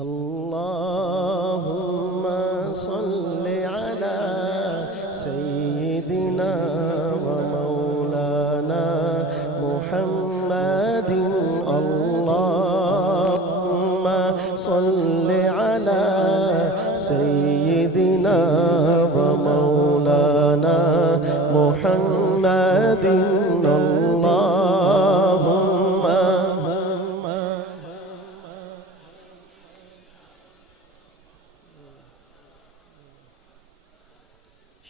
اللهم صل على سيدنا ومولانا محمد. اللهم صل على سيدنا ومولانا محمد.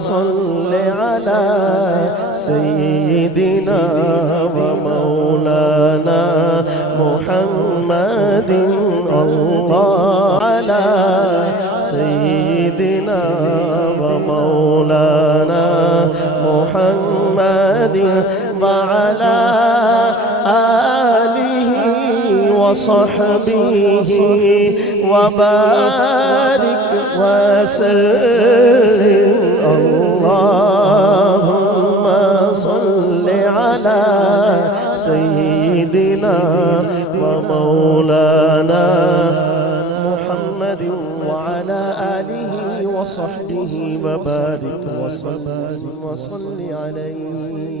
صل على سيدنا ومولانا محمد. الله على سيدنا ومولانا محمد وعلى آله وصحبه وبارك وسلم. اللهم صل على سيدنا ومولانا محمد وعلى آله وصحبه وبارك وسلم وصل عليه.